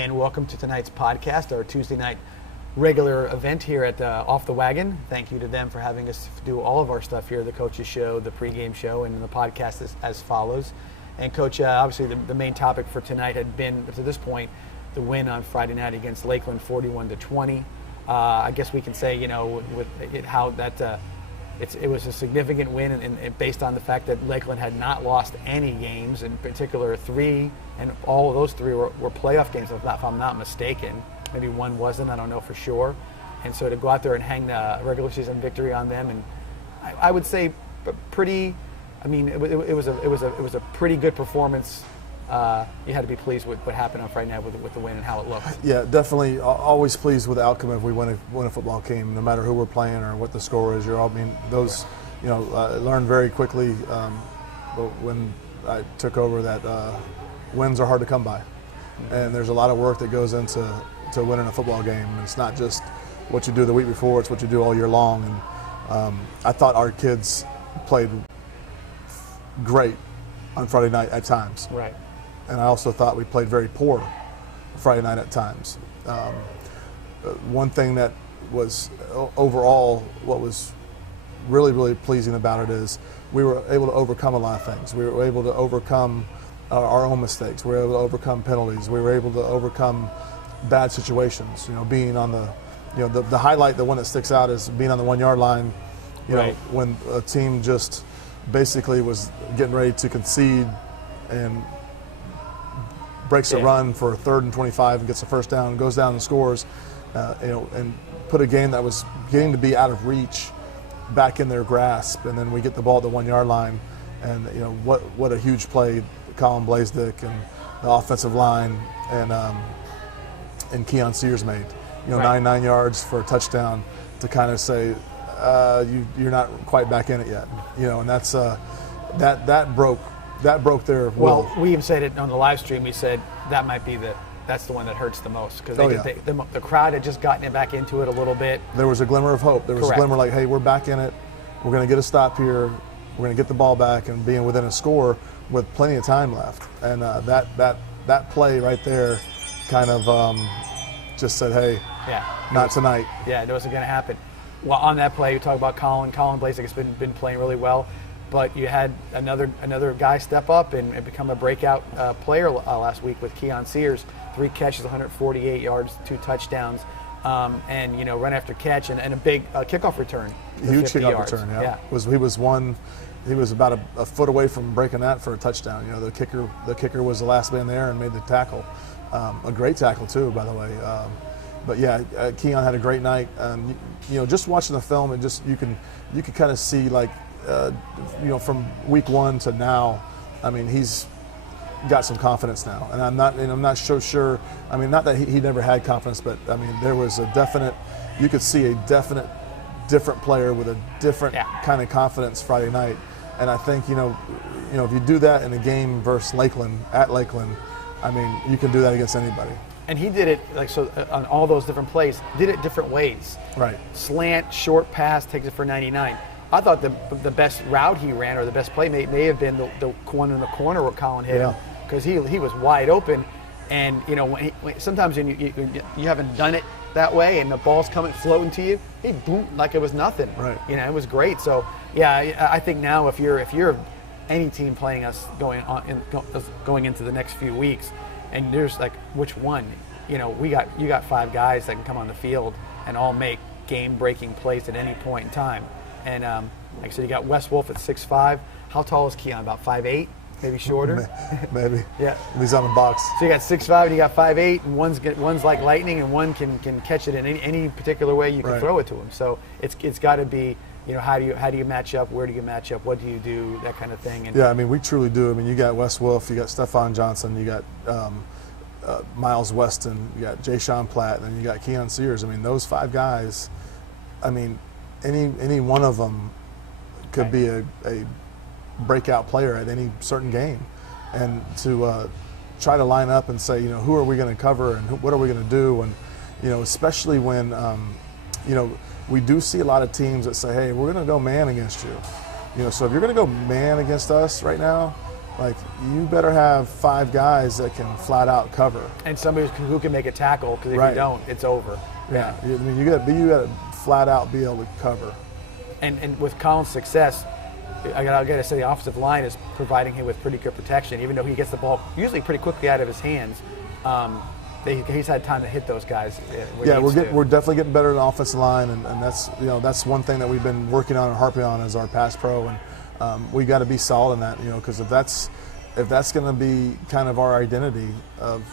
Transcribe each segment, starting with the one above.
and welcome to tonight's podcast, our Tuesday night regular event here at Off the Wagon. Thank you to them for having us do all of our stuff here, the coaches show, the pregame show, and the podcast as follows. And Coach, obviously the main topic for tonight had been, to this point, the win on Friday night against Lakeland, 41-20. I guess we can say, with it, how that it was a significant win, and based on the fact that Lakeland had not lost any games, in particular 3, and all of those 3 were playoff games, if I'm not mistaken. Maybe one wasn't, I don't know for sure. And so to go out there and hang the regular season victory on them, and I would say pretty. I mean, it was a pretty good performance. You had to be pleased with what happened on Friday night with the win and how it looked. Yeah, definitely. Always pleased with the outcome if we win a football game, no matter who we're playing or what the score is. I learned very quickly when I took over that wins are hard to come by, and there's a lot of work that goes into winning a football game. And it's not just what you do the week before; it's what you do all year long. And I thought our kids played great on Friday night at times. Right. And I also thought we played very poor Friday night at times. One thing that was overall what was really, really pleasing about it is we were able to overcome a lot of things. We were able to overcome our own mistakes. We were able to overcome penalties. We were able to overcome bad situations. Being on the highlight, the one that sticks out is being on the 1 yard line. Right. When a team just basically was getting ready to concede and breaks a run for a 3rd and 25 and gets a first down, goes down and scores, and put a game that was getting to be out of reach back in their grasp, and then we get the ball at the 1 yard line, and what a huge play Colin Blaisdick and the offensive line and Keon Sears made. 9 yards for a touchdown to kind of say you're not quite back in it yet. And that's that broke their will. Well, we even said it on the live stream. We said that's the one that hurts the most, because the crowd had just gotten it back into it a little bit. There was a glimmer of hope. There was a glimmer like, hey, we're back in it. We're going to get a stop here. We're going to get the ball back and being within a score with plenty of time left. And that play right there kind of just said, hey, not tonight. Yeah, it wasn't going to happen. Well, on that play, you talk about Colin Blaisdick has been playing really well, but you had another guy step up and become a breakout player last week with Keon Sears. 3 catches, 148 yards, 2 touchdowns, and run after catch and a big kickoff return. Huge kickoff return. Yeah. He was about a foot away from breaking that for a touchdown. The kicker was the last man there and made the tackle. A great tackle too, by the way. But yeah, Keon had a great night. Just watching the film, and just you can kind of see from week 1 to now. I mean, he's got some confidence now, and I'm not so sure. I mean, not that he never had confidence, but I mean, there was a definite. You could see a definite different player with a different kind of confidence Friday night, and I think if you do that in a game versus Lakeland at Lakeland, I mean, you can do that against anybody. And he did it on all those different plays. Did it different ways. Right. Slant, short pass, takes it for 99. I thought the best route he ran, or the best play may have been the one in the corner where Colin hit him, because he was wide open. And sometimes when you haven't done it that way, and the ball's floating to you, he boom like it was nothing. Right. It was great. So yeah, I think now if you're any team playing us going into the next few weeks, and there's which one, you got 5 guys that can come on the field and all make game-breaking plays at any point in time. And like I said, you got Wes Wolf at 6'5". How tall is Keon? About 5'8", maybe shorter. Maybe. Yeah. He's on the box. So you got 6'5", and you got 5'8", and one's like lightning, and one can catch it in any particular way you can throw it to him. So it's got to be, how do you match up? Where do you match up? What do you do? That kind of thing. And I mean, we truly do. I mean, you got Wes Wolf, you got Stephon Johnson, you got Miles Weston, you got Jay Sean Platt, and then you got Keon Sears. I mean, those 5 guys. I mean, any one of them could be a breakout player at any certain game, and to try to line up and say, who are we going to cover and what are we going to do, and especially when we do see a lot of teams that say, hey, we're going to go man against you. So if you're going to go man against us right now, like you better have 5 guys that can flat out cover. And somebody who can make a tackle, because if you don't, it's over. Yeah. I mean, you got to flat out be able to cover. And with Colin's success, I got to say the offensive line is providing him with pretty good protection, even though he gets the ball usually pretty quickly out of his hands. He's had time to hit those guys. We're definitely getting better in the offensive line, and that's one thing that we've been working on and harping on as our pass pro, and we got to be solid in that, because if that's going to be kind of our identity of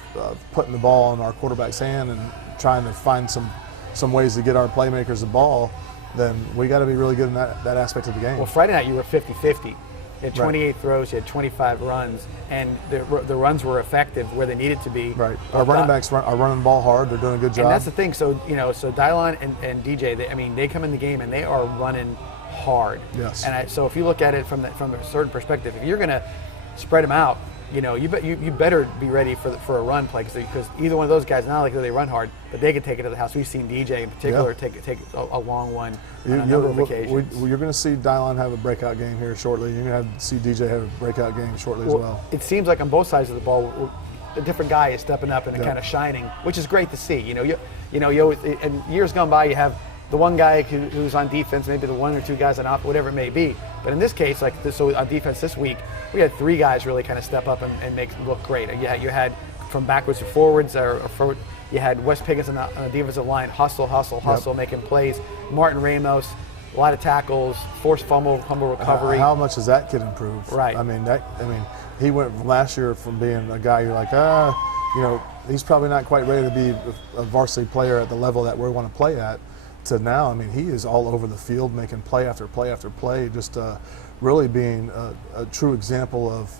putting the ball in our quarterback's hand and trying to find some ways to get our playmakers the ball, then we got to be really good in that aspect of the game. Well, Friday night you were 50-50. You had 28 throws, you had 25 runs, and the runs were effective where they needed to be. Right. Our running backs are running the ball hard. They're doing a good job. And that's the thing. So, so Dylon and DJ, they come in the game and they are running hard. Yes. And so if you look at it from a certain perspective, if you're going to spread them out, you better be ready for a run play, because either one of those guys, not like they run hard, but they can take it to the house. We've seen DJ in particular take a long one on a number of occasions. You're going to see Dylon have a breakout game here shortly. You're going to see DJ have a breakout game shortly as well. It seems like on both sides of the ball, a different guy is stepping up and kind of shining, which is great to see. You always, and years gone by, you have the one guy who's on defense, maybe the one or 2 guys on offense, whatever it may be. But in this case, so on defense this week, we had 3 guys really kind of step up and make it look great. You had from backwards to forwards, you had Wes Piggins on the defensive line, hustle, making plays. Martin Ramos, a lot of tackles, forced fumble recovery. How much has that kid improved? Right. I mean, he went from last year from being a guy you're like, he's probably not quite ready to be a varsity player at the level that we want to play at, to now, I mean, he is all over the field making play after play after play, just really being a true example of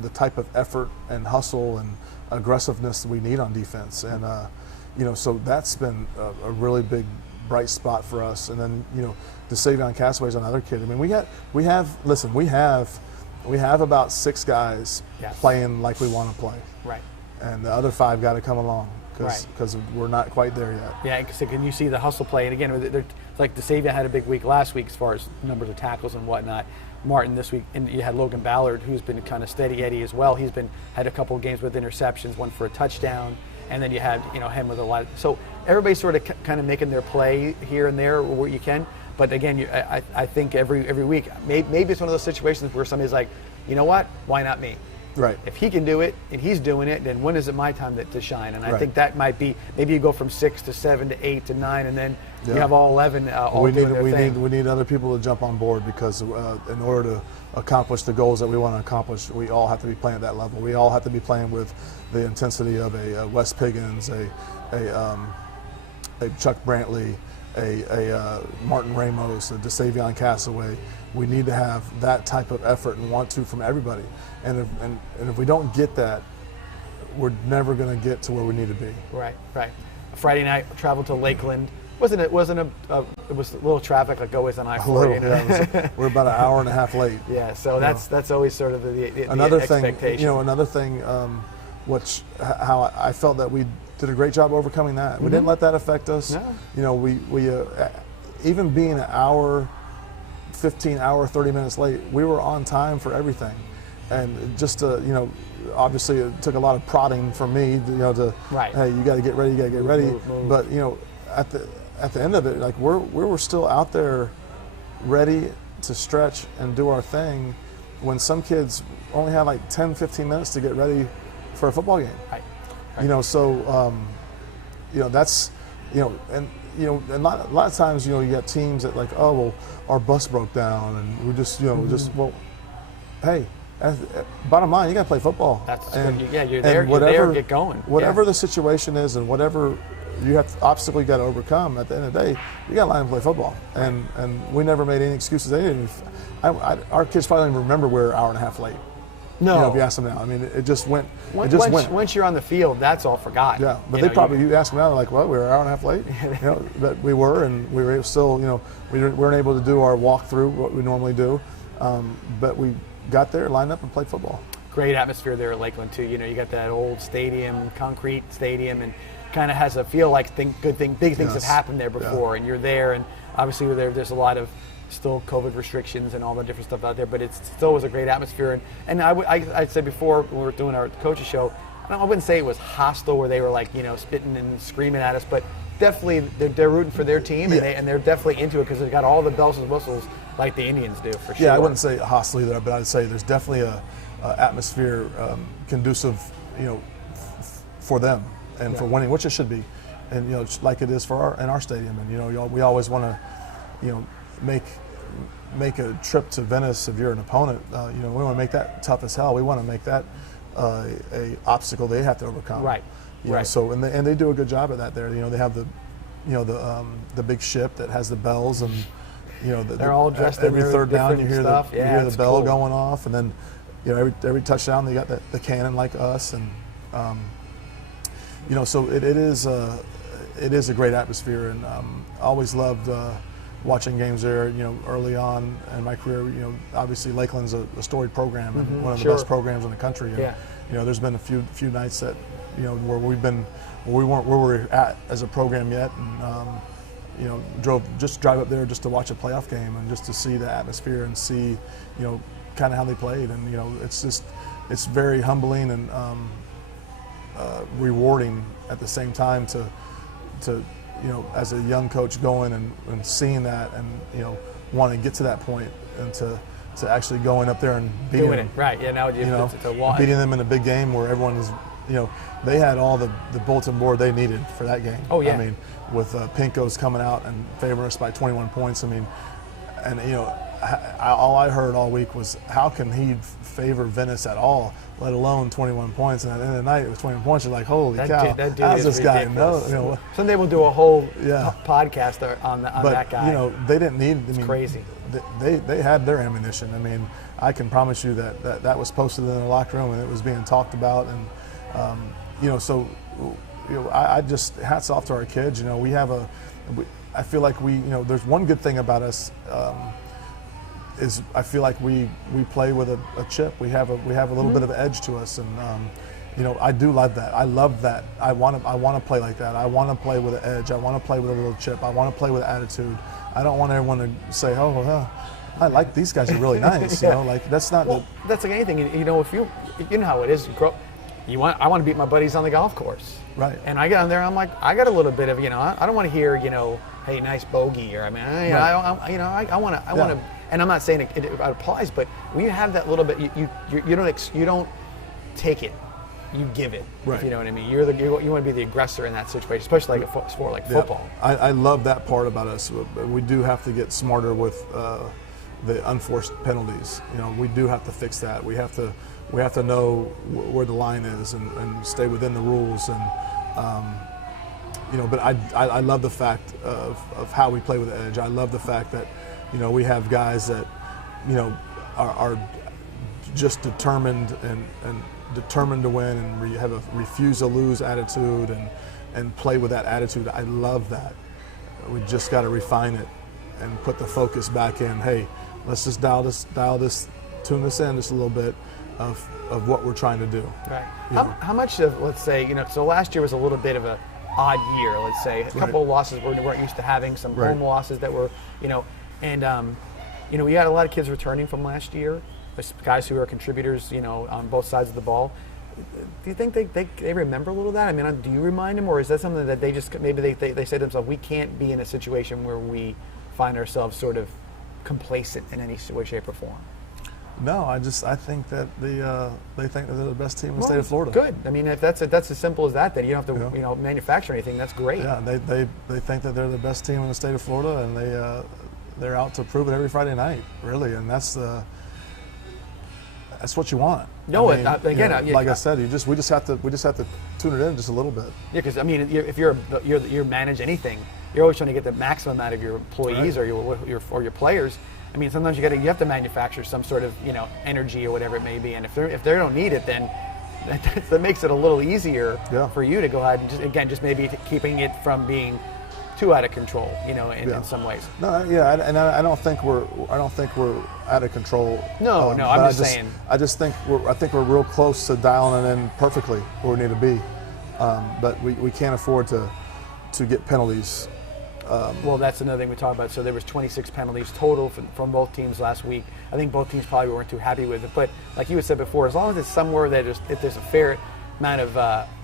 the type of effort and hustle and aggressiveness that we need on defense. And so that's been a really big bright spot for us. And then DeSavion Castaway's another kid. I mean, we have about 6 guys playing like we want to play. Right. And the other 5 got to come along, because we're not quite there yet. Yeah, because can you see the hustle play? And again, like DeSavion had a big week last week as far as numbers of tackles and whatnot. Martin this week, and you had Logan Ballard, who's been kind of steady Eddie as well. He's had a couple of games with interceptions, one for a touchdown, and then you had him with a lot. So everybody's sort of kind of making their play here and there where you can. But again, I think every week, maybe it's one of those situations where somebody's like, you know what? Why not me? Right. If he can do it and he's doing it, then when is it my time to shine? And I think that might be, maybe you go from 6 to 7 to 8 to 9, and then you have all 11 doing their thing. We need other people to jump on board, because in order to accomplish the goals that we want to accomplish, we all have to be playing at that level. We all have to be playing with the intensity of a Wes Piggins, a Chuck Brantley, a Martin Ramos, a DeSavion Castaway. We need to have that type of effort and want to from everybody. And if we don't get that, we're never going to get to where we need to be. Right. Friday night, traveled to Lakeland. It was a little traffic like always on I-4. We're about an hour and a half late. Yeah, so that's always sort of the expectation. Another thing, how I felt that we did a great job overcoming that. Mm-hmm. We didn't let that affect us. No. We even being an hour, 15 hour, 30 minutes late, we were on time for everything. And just obviously it took a lot of prodding from me, hey, you got to get ready, move. But at the end of it, like we were still out there ready to stretch and do our thing, when some kids only had like 10, 15 minutes to get ready for a football game. Right. That's and a lot of times you got teams that like, oh well, our bus broke down and we just hey, bottom line, you got to play football. You're there, get going. Whatever the situation is, and whatever obstacle you got to overcome, at the end of the day, you got to line and play football. And we never made any excuses. Our kids probably don't even remember we're an hour and a half late. No. If you ask them now, I mean, it just went. Once you're on the field, that's all forgotten. Yeah, but you ask them now, they're like, well, we were an hour and a half late. But we were, and we were still, we weren't able to do our walkthrough, what we normally do. But we got there, lined up, and played football. Great atmosphere there at Lakeland too. You got that old stadium, concrete stadium, and kind of has a feel like big things have happened there before, and you're there, and obviously there's a lot of still COVID restrictions and all the different stuff out there, but it still was a great atmosphere. And I said before when we were doing our coaches show, I wouldn't say it was hostile where they were like, spitting and screaming at us, but definitely they're rooting for their team, and they're definitely into it because they've got all the bells and whistles like the Indians do, for sure. Yeah, I wouldn't say hostile either, but I'd say there's definitely a atmosphere conducive, for them and for winning, which it should be, and like it is for in our stadium. And we always want to, make a trip to Venice if you're an opponent. We want to make that tough as hell. We want to make that a obstacle they have to overcome. Right. Right. So and they do a good job of that there. They have the big ship that has the bells, and they're all dressed every in their third down you hear stuff. you hear the bell going off, and then every touchdown they got the cannon like us, and so it is a great atmosphere, and I always loved watching games there. Early on in my career, obviously Lakeland's a storied program and one of the best programs in the country. And, there's been a few nights that where we weren't where we're at as a program yet, and drive up there just to watch a playoff game and just to see the atmosphere and see kind of how they played, and it's very humbling and rewarding at the same time to as a young coach going and seeing that and want to get to that point and to actually going up there and beating them. Right. Yeah. Now beating them in a big game where everyone is they had all the bulletin board they needed for that game. Oh yeah. I mean, with Pinko's coming out and favoring us by 21 points. I mean, and all I heard all week was how can he favor Venice at all, let alone 21 points. And at the end of the night, it was 21 points. You're like, holy cow, how's this guy know? Someday we'll do a whole podcast on that guy. They didn't need. It's crazy. They had their ammunition. I mean, I can promise you that was posted in the locker room and it was being talked about. And I just hats off to our kids. I feel like there's one good thing about us. Is I feel like we play with a chip. We have a little bit of an edge to us, and I do love that. I love that. I want to play like that. I want to play with an edge. I want to play with a little chip. I want to play with attitude. I don't want everyone to say, I like these guys are really nice. Like that's not. Well, that's like anything. If you know how it is. I want to beat my buddies on the golf course. Right. And I get on there. I'm like, I got a little bit of I don't want to hear hey, nice bogey, or I want to. And I'm not saying it applies, but when you have that little bit, you don't take it, you give it. Right. If you know what I mean. You want to be the aggressor in that situation, especially like a sport like football. I love that part about us. We do have to get smarter with the unforced penalties. We do have to fix that. We have to know where the line is and stay within the rules. And but I love the fact of how we play with the edge. I love the fact that. We have guys that, are just determined and determined to win and have a refuse to lose attitude and play with that attitude. I love that. We just got to refine it and put the focus back in. Hey, let's just tune this in just a little bit of what we're trying to do. Right. How much of, let's say, so last year was a little bit of a odd year, let's say. A couple of losses we weren't used to having, some home losses that were, and, we had a lot of kids returning from last year, guys who are contributors, on both sides of the ball. Do you think they remember a little of that? I mean, do you remind them, or is that something that they just, maybe they say to themselves, we can't be in a situation where we find ourselves sort of complacent in any way, shape, or form? No, I think that they think that they're the best team in the state of Florida. Good. I mean, if that's as simple as that, then you don't have to manufacture anything. That's great. Yeah, they think that they're the best team in the state of Florida, and they're out to prove it every Friday night, really, and that's what you want. No, like I said, we just have to tune it in just a little bit. Yeah, because I mean, if you're manage anything, you're always trying to get the maximum out of your employees or your players. I mean, sometimes you have to manufacture some sort of energy or whatever it may be, and if they don't need it, then that makes it a little easier for you to go ahead and just maybe keeping it from being too out of control, in some ways. No, I don't think we're out of control. No, I'm just saying. I think we're real close to dialing it in perfectly where we need to be, but we can't afford to get penalties Well, that's another thing we talked about. So there was 26 penalties total from both teams last week. I think both teams probably weren't too happy with it. But like you had said before, as long as it's somewhere that if there's a fair amount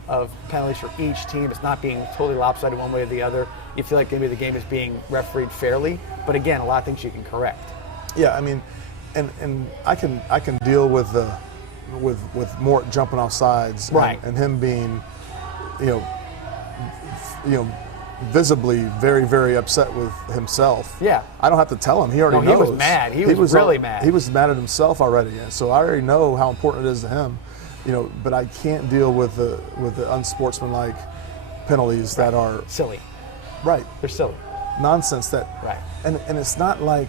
of penalties for each team, it's not being totally lopsided one way or the other, you feel like maybe the game is being refereed fairly. But again, a lot of things you can correct. Yeah, I mean, and I can deal with with Mort jumping off sides, right, and him being, you know, visibly very, very upset with himself. Yeah. I don't have to tell him. He already knows. He was mad. He was really mad. He was mad at himself already. So I already know how important it is to him. You know, but I can't deal with the unsportsmanlike penalties that are silly. Right. They're silly. Nonsense that. Right. And it's not like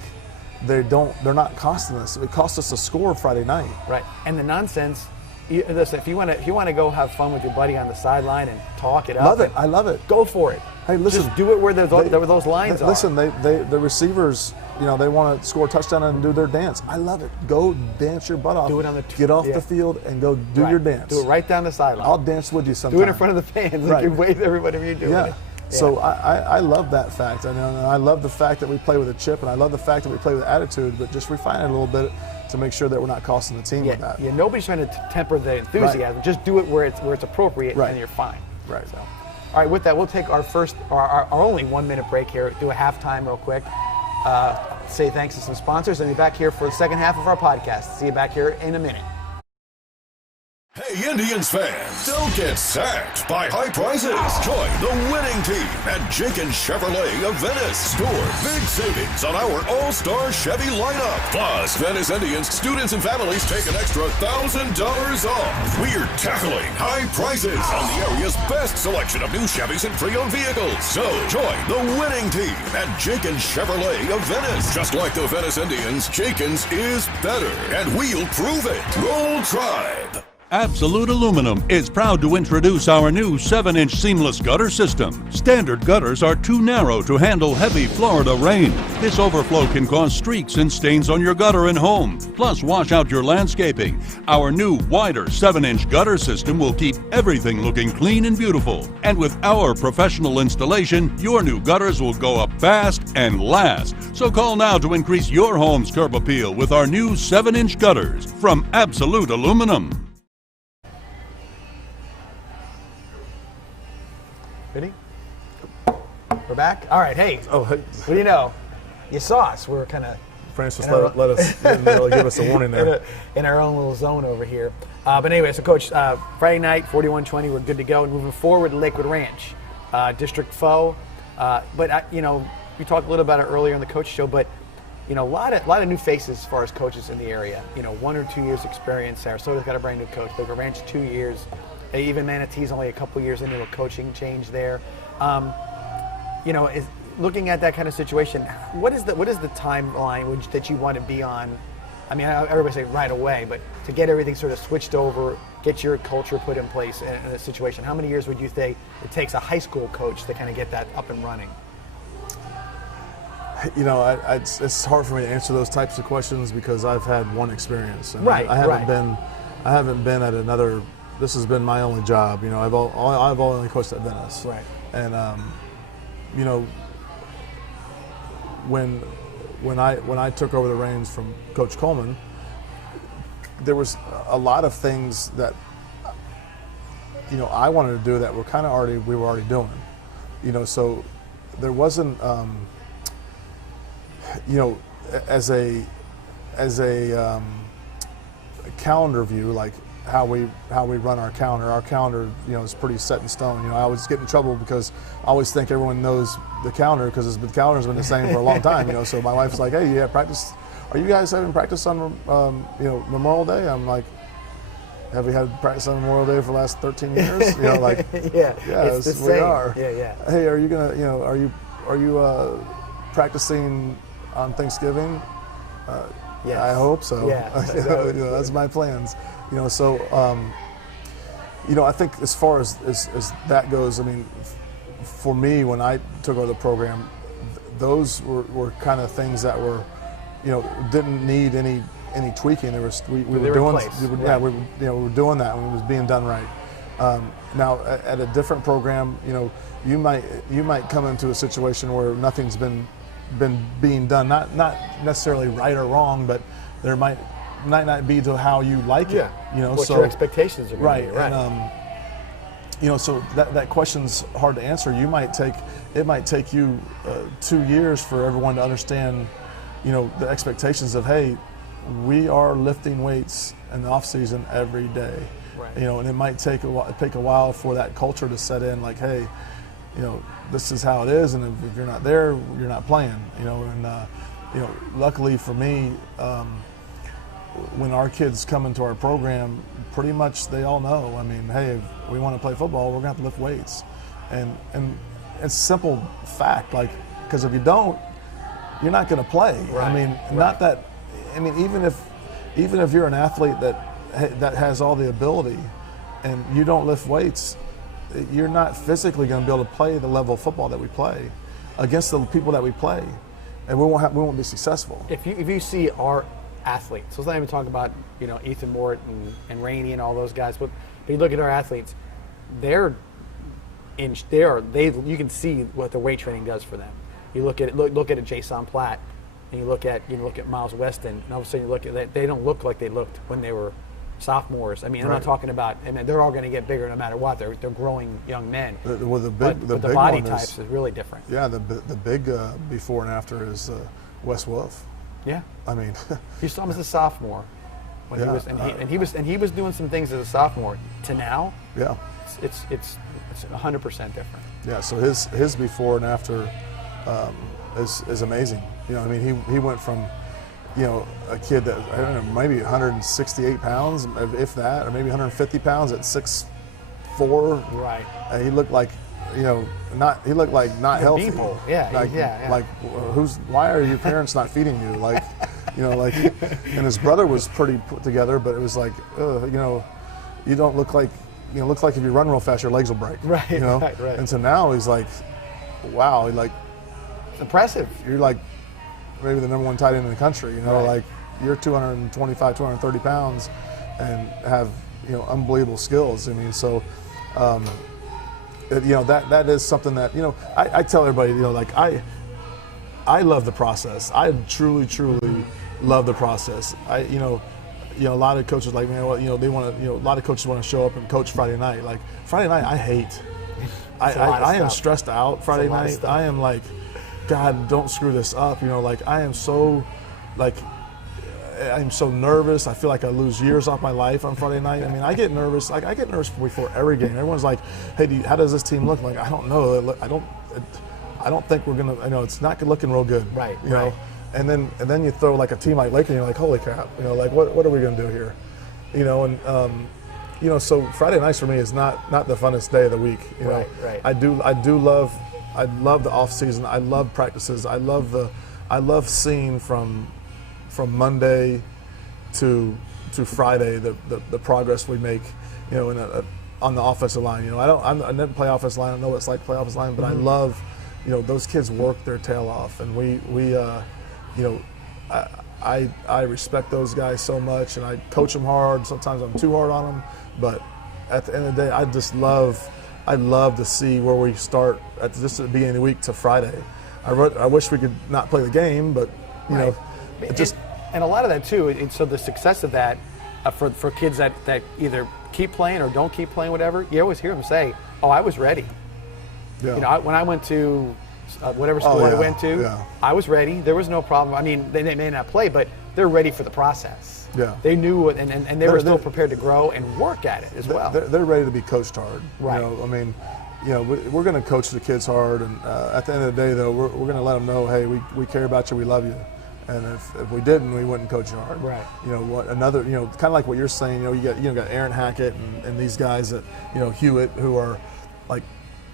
they're not costing us. It cost us a score Friday night. Right. And the nonsense. Listen, if you want to go have fun with your buddy on the sideline and talk it up, love it. I love it. Go for it. Hey, listen, just do it where those lines are. Listen, the receivers, you know, they want to score a touchdown and do their dance. I love it. Go dance your butt off. Do it on get off the field and go do your dance. Do it right down the sideline. I'll dance with you sometime. Do it in front of the fans. Like you wave everybody when you're doing it. Yeah. So I love that fact. And I love the fact that we play with a chip, and I love the fact that we play with attitude, but just refine it a little bit to make sure that we're not costing the team with that. Yeah, nobody's trying to temper the enthusiasm. Right. Just do it where it's appropriate, and you're fine. Right. So, all right, with that, we'll take our only 1 minute break here. Do a halftime real quick. Say thanks to some sponsors, and be back here for the second half of our podcast. See you back here in a minute. Hey, Indians fans, don't get sacked by high prices. Join the winning team at Jenkins Chevrolet of Venice. Score big savings on our all-star Chevy lineup. Plus, Venice Indians students and families take an extra $1,000 off. We're tackling high prices on the area's best selection of new Chevys and pre-owned vehicles. So, join the winning team at Jenkins Chevrolet of Venice. Just like the Venice Indians, Jenkins is better, and we'll prove it. Roll Tribe. Absolute Aluminum is proud to introduce our new 7-inch seamless gutter system. Standard gutters are too narrow to handle heavy Florida rain. This overflow can cause streaks and stains on your gutter and home, plus wash out your landscaping. Our new wider 7-inch gutter system will keep everything looking clean and beautiful. And with our professional installation, your new gutters will go up fast and last. So call now to increase your home's curb appeal with our new 7-inch gutters from Absolute Aluminum. Ready? We're back. All right. Hey. Oh, hey. What do you know? You saw us. We're kind of. Francis let us didn't really give us a warning there. In our own little zone over here. But anyway, so Coach, Friday night, 41-20, we're good to go. And moving forward, Lakewood Ranch, district foe. But you know, we talked a little about it earlier in the coach show. But you know, a lot of new faces as far as coaches in the area. You know, 1 or 2 years experience. Sarasota's got a brand new coach. Lakewood Ranch 2 years. Even Manatee's only a couple years into a coaching change there. You know, looking at that kind of situation, what is the timeline that you want to be on? I mean, everybody say right away, but to get everything sort of switched over, get your culture put in place in a situation, how many years would you say it takes a high school coach to kind of get that up and running? You know, it's hard for me to answer those types of questions because I've had one experience. And right. I haven't been at another. This has been my only job. You know, I've only coached at Venice. Right. And you know, when I took over the reins from Coach Coleman, there was a lot of things that you know I wanted to do that we were already doing. You know, so there wasn't you know, as a calendar view, like how we run our calendar. Our calendar, you know, is pretty set in stone. You know, I always get in trouble because I always think everyone knows the calendar because the calendar's been the same for a long time. You know, so my wife's like, "Hey, you have practice? Are you guys having practice on you know, Memorial Day?" I'm like, "Have we had practice on Memorial Day for the last 13 years?" You know, like, yeah, it's the same. We are. Yeah. Hey, are you gonna? You know, are you practicing on Thanksgiving? Yes. I hope so. Yeah. You know, that's my plans. You know, so you know, I think as far as that goes, I mean, for me, when I took over the program, those were kind of things that were, you know, didn't need any tweaking. We were doing, we were doing that when it was being done right. Now, at a different program, you might come into a situation where nothing's been being done, not necessarily right or wrong, but there might not be to how you like it. What your expectations are going to be. Right. And, so that question's hard to answer. It might take you 2 years for everyone to understand, the expectations of, hey, we are lifting weights in the off season every day. Right. And it might take a while for that culture to set in, like, hey, this is how it is, and if you're not there, you're not playing. Luckily for me, when our kids come into our program, pretty much they all know. I mean, hey, if we want to play football, we're gonna have to lift weights, and it's a simple fact. Like, because if you don't, you're not gonna play. Right. I mean, not that. I mean, even if you're an athlete that has all the ability, and you don't lift weights, you're not physically going to be able to play the level of football that we play against the people that we play, and we won't be successful. If you see our athletes, so let's not even talk about Ethan Mort and Rainey and all those guys, but you look at our athletes, you can see what the weight training does for them. You look at a Jason Platt, and you look at Miles Weston, and all of a sudden you look at that, they don't look like they looked when they were sophomores. I mean, I'm not talking about. I mean, they're all going to get bigger no matter what. They're growing young men. Well, the big body types is really different. Yeah, the big before and after is Wes Wolf. Yeah, I mean, you saw him as a sophomore when he was doing some things as a sophomore to now. Yeah, it's 100% different. Yeah, so his before and after is amazing. I mean, he went from a kid that, I don't know, maybe 168 pounds, if that, or maybe 150 pounds at 6'4". Right. And he looked like, not healthy. People. Yeah. Like, why are your parents not feeding you? Like, and his brother was pretty put together, but it was like, you don't look like, looks like if you run real fast, your legs will break. Right. Right. And so now he's like, wow, it's impressive. You're like, maybe the #1 tight end in the country, right. Like you're 225, 230 pounds and have, unbelievable skills. I mean, so, that is something that, I tell everybody, like I love the process. I truly love the process. A lot of coaches like, man, they want to, a lot of coaches want to show up and coach Friday night. Like Friday night, I hate. I am stressed out Friday night. I am like, God, don't screw this up. I am so, I'm so nervous. I feel like I lose years off my life on Friday night. I mean, I get nervous. I get nervous before every game. Everyone's like, hey, how does this team look? Like, I don't know. I don't think we're gonna. It's not looking real good. Right. Right. And then you throw like a team like Laker, and you're like, holy crap. Like what are we gonna do here? So Friday nights for me is not the funnest day of the week. Right. I love the off season. I love practices. I love seeing from Monday to Friday the progress we make. On the offensive line. I never play offensive line. I don't know what it's like to play offensive line, but I love, those kids work their tail off, and I respect those guys so much, and I coach them hard. Sometimes I'm too hard on them, but at the end of the day, I love to see where we start at the beginning of the week to Friday. I wish we could not play the game, but and a lot of that too. And so the success of that for kids that either keep playing or don't keep playing, whatever, you always hear them say, "Oh, I was ready." Yeah. When I went to whatever school I went to, I was ready. There was no problem. I mean, they may not play, but they're ready for the process. Yeah. They knew, and they were still prepared to grow and work at it as well. They're ready to be coached hard. Right. We're going to coach the kids hard, and at the end of the day, though, we're going to let them know, hey, we care about you, we love you, and if we didn't, we wouldn't coach you hard. Right. Another, kind of like what you're saying. You got Aaron Hackett and these guys that, Hewitt, who are like,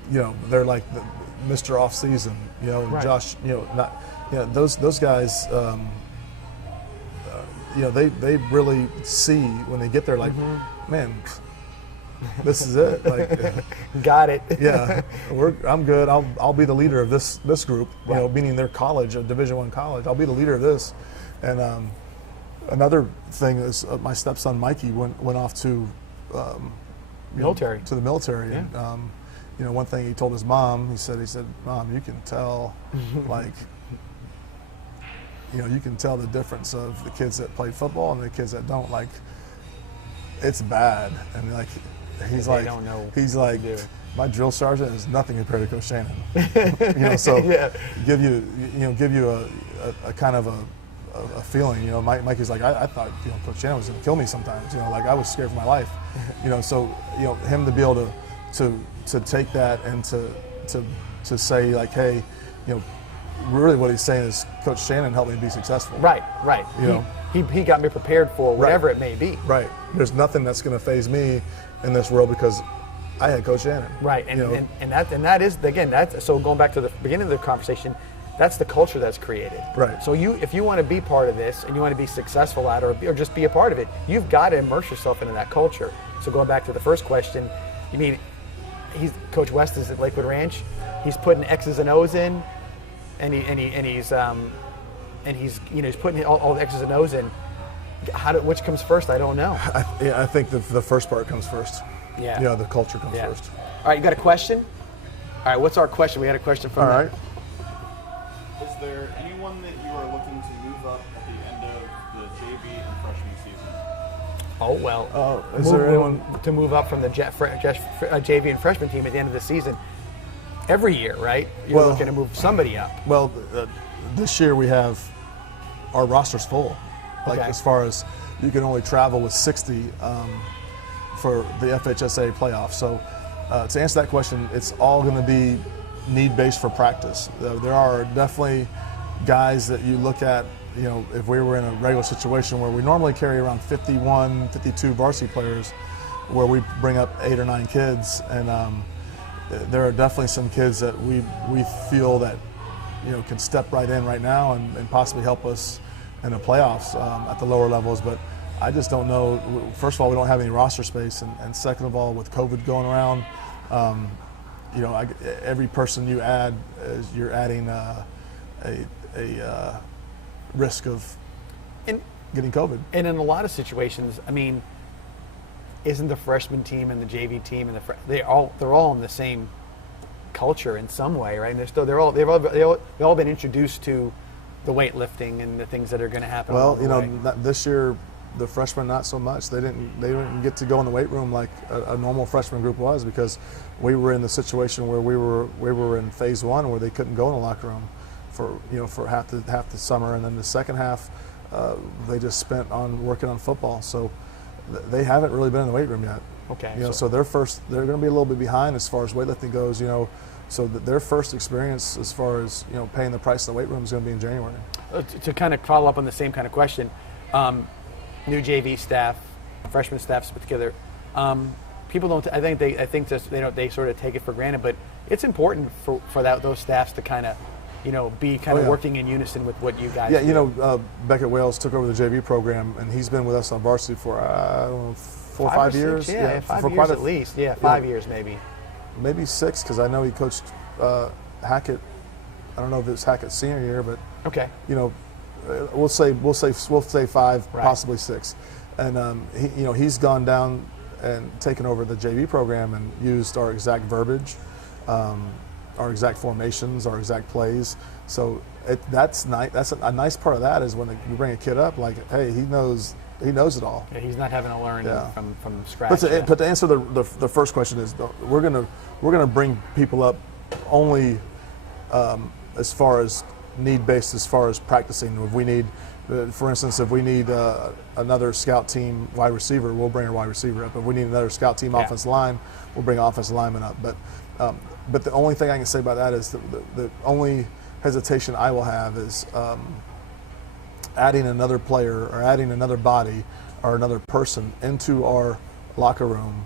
they're like the Mr. Off Season, and right. Josh, those guys. They really see when they get there, like, man, this is it. Like, got it. Yeah, I'm good. I'll be the leader of this group. Meaning their college, a Division I college. I'll be the leader of this. And another thing is my stepson Mikey went off to military. To the military. Yeah. And, one thing he told his mom, he said, Mom, you can tell, like, you can tell the difference of the kids that play football and the kids that don't. Like, it's bad. And like, he's like, my drill sergeant is nothing compared to Coach Shannon. So give you a kind of a feeling. Mikey's like, I thought Coach Shannon was going to kill me sometimes. Like I was scared for my life. So him to be able to take that and to say like, hey, really what he's saying is Coach Shannon helped me be successful. Right. He got me prepared for whatever it may be. Right. There's nothing that's going to faze me in this world because I had Coach Shannon. Right. And that is, again, so going back to the beginning of the conversation, that's the culture that's created. Right. So if you want to be part of this and you want to be successful at it or just be a part of it, you've got to immerse yourself into that culture. So going back to the first question, Coach West is at Lakewood Ranch. He's putting X's and O's in, and he's putting all the X's and O's in. Which comes first? I don't know. I think the first part comes first. Yeah. The culture comes first. All right, you got a question? All right, what's our question? We had a question from. All right. Is there anyone that you are looking to move up at the end of the JV and freshman season? Oh well. Is there anyone to move up from the JV and freshman team at the end of the season? Every year, right? You're looking to move somebody up. Well, this year we have our roster's full. Like as far as you can only travel with 60 for the FHSA playoffs. So to answer that question, it's all going to be need-based for practice. There are definitely guys that you look at, if we were in a regular situation where we normally carry around 51, 52 varsity players, where we bring up 8 or 9 kids, and there are definitely some kids that we feel that can step right in right now and possibly help us in the playoffs at the lower levels. But I just don't know. First of all, we don't have any roster space, and second of all, with COVID going around, every person you add, you're adding a risk of getting COVID. And in a lot of situations, isn't the freshman team and the JV team and they're all in the same culture in some way, right? And they've all been introduced to the weightlifting and the things that are going to happen. Well, this year the freshmen not so much. They didn't get to go in the weight room like a normal freshman group was, because we were in the situation where we were in phase 1 where they couldn't go in the locker room for half the summer, and then the second half they just spent on working on football. So they haven't really been in the weight room yet. Okay. So they're going to be a little bit behind as far as weightlifting goes. So their first experience as far as paying the price of the weight room is going to be in January. To kind of follow up on the same kind of question, new JV staff, freshman staffs put together. People don't. I think they sort of take it for granted, but it's important for those staffs to kind of be working in unison with what you guys do. Yeah, Beckett Wales took over the JV program, and he's been with us on varsity for 4 or 5 years. Yeah, 5 years at least. Yeah, 5 years maybe. Maybe 6, because I know he coached Hackett. I don't know if it was Hackett's senior year, but okay. We'll say 5, right. Possibly 6, and he's gone down and taken over the JV program and used our exact verbiage, our exact formations, our exact plays. So that's nice. That's a nice part of that is when you bring a kid up, like, hey, he knows it all. Yeah, he's not having to learn from scratch. But to answer the first question is, we're gonna bring people up only as far as need-based, as far as practicing. If we need, for instance, if we need another scout team wide receiver, we'll bring our wide receiver up. If we need another scout team offensive line, we'll bring offensive lineman up. But the only thing I can say about that is the only hesitation I will have is adding another player or adding another body or another person into our locker room,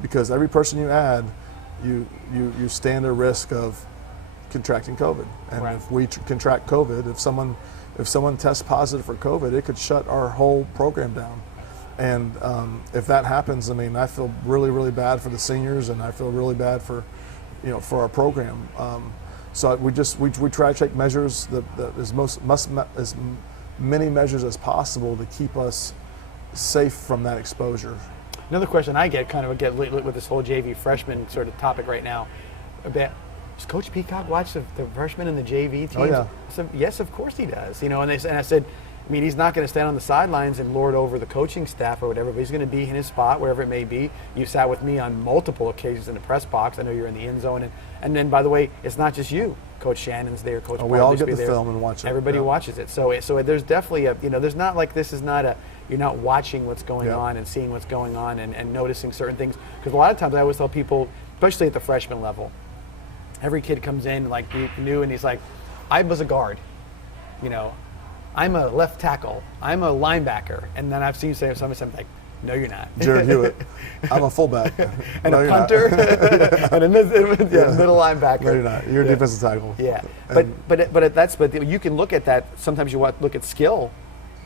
because every person you add, you stand a risk of contracting COVID. And right. If we contract COVID, if someone tests positive for COVID, it could shut our whole program down. And if that happens, I feel really, really bad for the seniors, and I feel really bad for our program. So we try to take measures as many measures as possible to keep us safe from that exposure. Another question I get with this whole JV freshman sort of topic right now. Does Coach Peacock watch the freshmen and the JV teams? Oh, yeah. So, yes, of course he does. And I said, I mean, he's not going to stand on the sidelines and lord over the coaching staff or whatever, but he's going to be in his spot, wherever it may be. You sat with me on multiple occasions in the press box. I know you're in the end zone. And then, by the way, it's not just you. Coach Shannon's there. Coach we all get the film and watch it. Everybody watches it. So there's definitely there's not like this is not you're not watching what's going on and seeing what's going on and noticing certain things. Because a lot of times I always tell people, especially at the freshman level, every kid comes in like new and he's like, I was a guard, I'm a left tackle, I'm a linebacker, and then I've seen you say something like, no, you're not. Jared Hewitt, I'm a fullback. And no, a punter, and a middle linebacker. No, you're not. You're a defensive tackle. Yeah, but you can look at that. Sometimes you look at skill,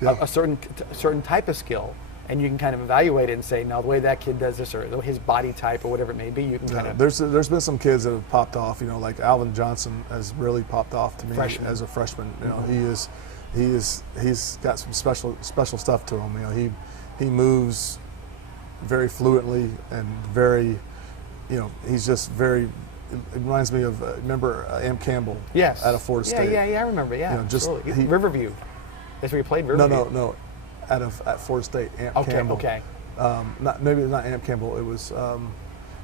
a certain type of skill, and you can kind of evaluate it and say, no, the way that kid does this, or his body type, or whatever it may be, you can kind of. There's been some kids that have popped off. Like Alvin Johnson has really popped off to me as a freshman. He's got some special stuff to him. He moves very fluently and very, he's just very. It reminds me of remember Amp Campbell. Yes. Out of Florida State. Yeah, I remember. Yeah, Riverview. That's where he played. Riverview. No. At Florida State, Amp Campbell. Okay. Maybe not Amp Campbell. It was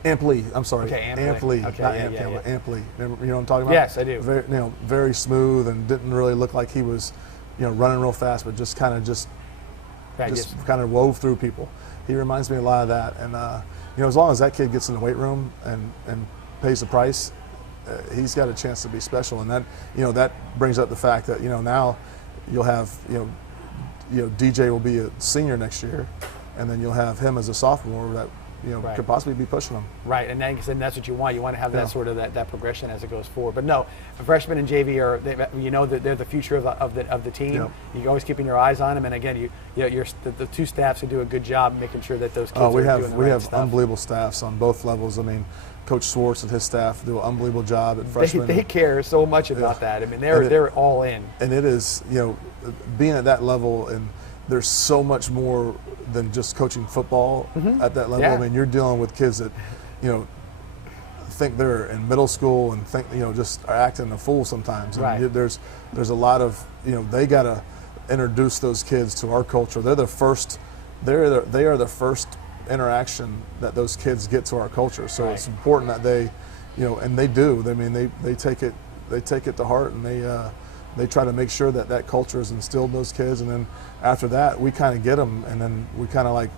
Amp Lee. I'm sorry. Okay, Amp Lee. Okay, not Amp Campbell. Amp Lee. Remember, you know what I'm talking about? Yes, I do. Very, very smooth and didn't really look like he was, running real fast, but just kind of wove through people. He reminds me a lot of that. And as long as that kid gets in the weight room and pays the price, he's got a chance to be special. And that that brings up the fact that now you'll have DJ will be a senior next year, and then you'll have him as a sophomore that could possibly be pushing him. Right, and that's what you want. You want to have that sort of that progression as it goes forward. But no, the freshmen and JV are that they're the future of the team. Yep. You're always keeping your eyes on them, and again, the two staffs who do a good job making sure that those kids are doing the right stuff. We have unbelievable staffs on both levels. I mean, Coach Swartz and his staff do an unbelievable job at freshmen. They care so much about that. I mean, they're all in. And it is being at that level, and there's so much more than just coaching football at that level. Yeah. I mean, you're dealing with kids that, think they're in middle school and think, just are acting a fool sometimes. And right. There's a lot of, they got to introduce those kids to our culture. They're the first, they are the first interaction that those kids get to our culture. So it's important that they, and they do. I mean, they take it to heart, and they try to make sure that culture is instilled in those kids, and then after that we kind of get them, and then we kind of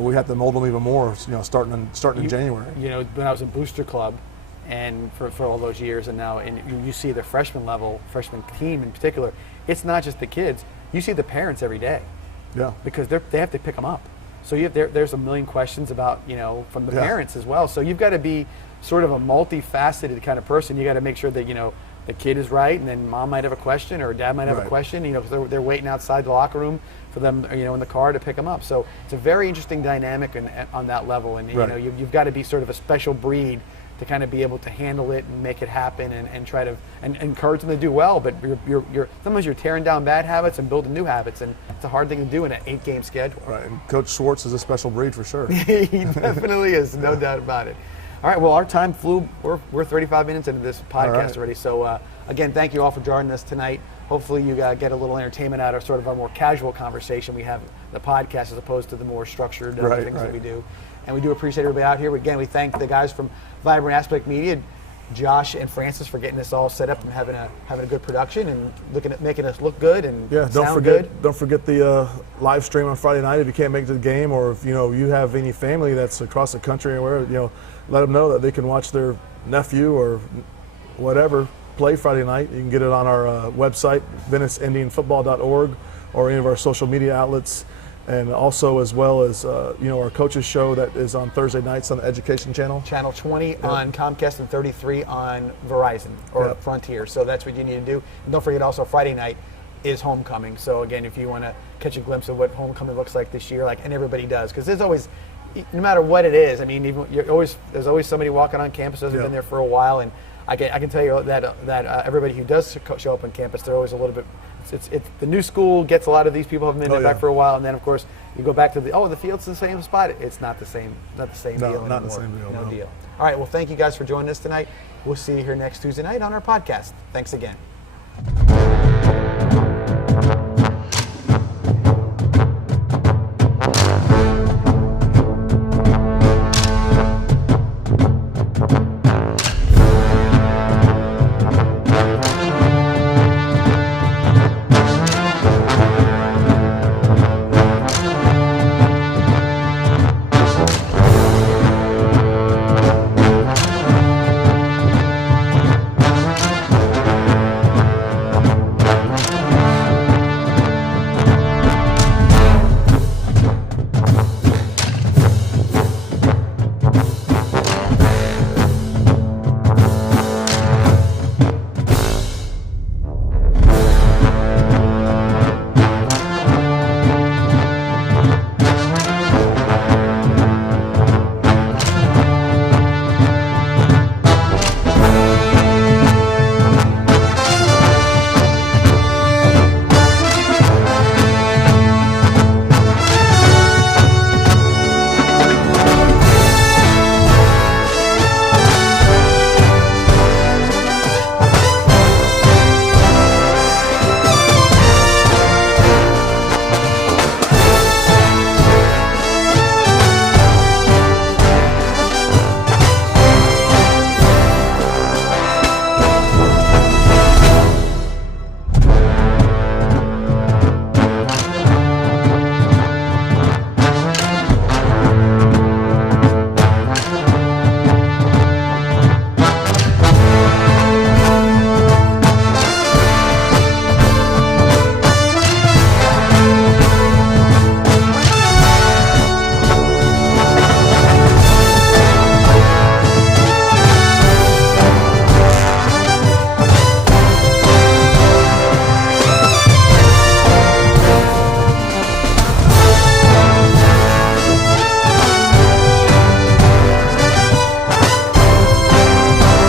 we have to mold them even more, starting in January. When I was in Booster Club, and for all those years, and now you see the freshman team in particular, it's not just the kids. You see the parents every day. Yeah. Because they have to pick them up. So there's a million questions about, from the parents as well. So you've got to be sort of a multifaceted kind of person. You got to make sure that, the kid is right, and then mom might have a question or dad might have a question, because they're waiting outside the locker room for them, in the car to pick them up. So it's a very interesting dynamic on that level. And, you've got to be sort of a special breed to kind of be able to handle it and make it happen and try to and encourage them to do well. But sometimes you're tearing down bad habits and building new habits, and it's a hard thing to do in an 8-game schedule. Right, and Coach Swartz is a special breed for sure. He definitely is, no doubt about it. All right, well, our time flew. We're 35 minutes into this podcast already. So, again, thank you all for joining us tonight. Hopefully you get a little entertainment out of sort of our more casual conversation we have the podcast, as opposed to the more structured things that we do. And we do appreciate everybody out here. Again, we thank the guys from Vibrant Aspect Media, Josh and Francis, for getting this all set up and having a good production and looking at making us look good and sound good. Don't forget the live stream on Friday night if you can't make it to the game, or if you have any family that's across the country or wherever, let them know that they can watch their nephew or whatever play Friday night. You can get it on our website, VeniceIndianFootball.org, or any of our social media outlets. And also, as well as our coaches show that is on Thursday nights on the Education Channel. Channel 20 on Comcast and 33 on Verizon or Frontier. So that's what you need to do. And don't forget, also Friday night is homecoming. So again, if you want to catch a glimpse of what homecoming looks like this year, and everybody does, because there's always, no matter what it is, I mean, there's always somebody walking on campus who hasn't been there for a while, and I can tell you that everybody who does show up on campus, they're always a little bit. it's the new school gets a lot of these people have been back for a while, and then of course you go back to the field's in the same spot. It's not the same deal anymore. Not the same deal. No deal. All right, well, thank you guys for joining us tonight. We'll see you here next Tuesday night on our podcast. Thanks again.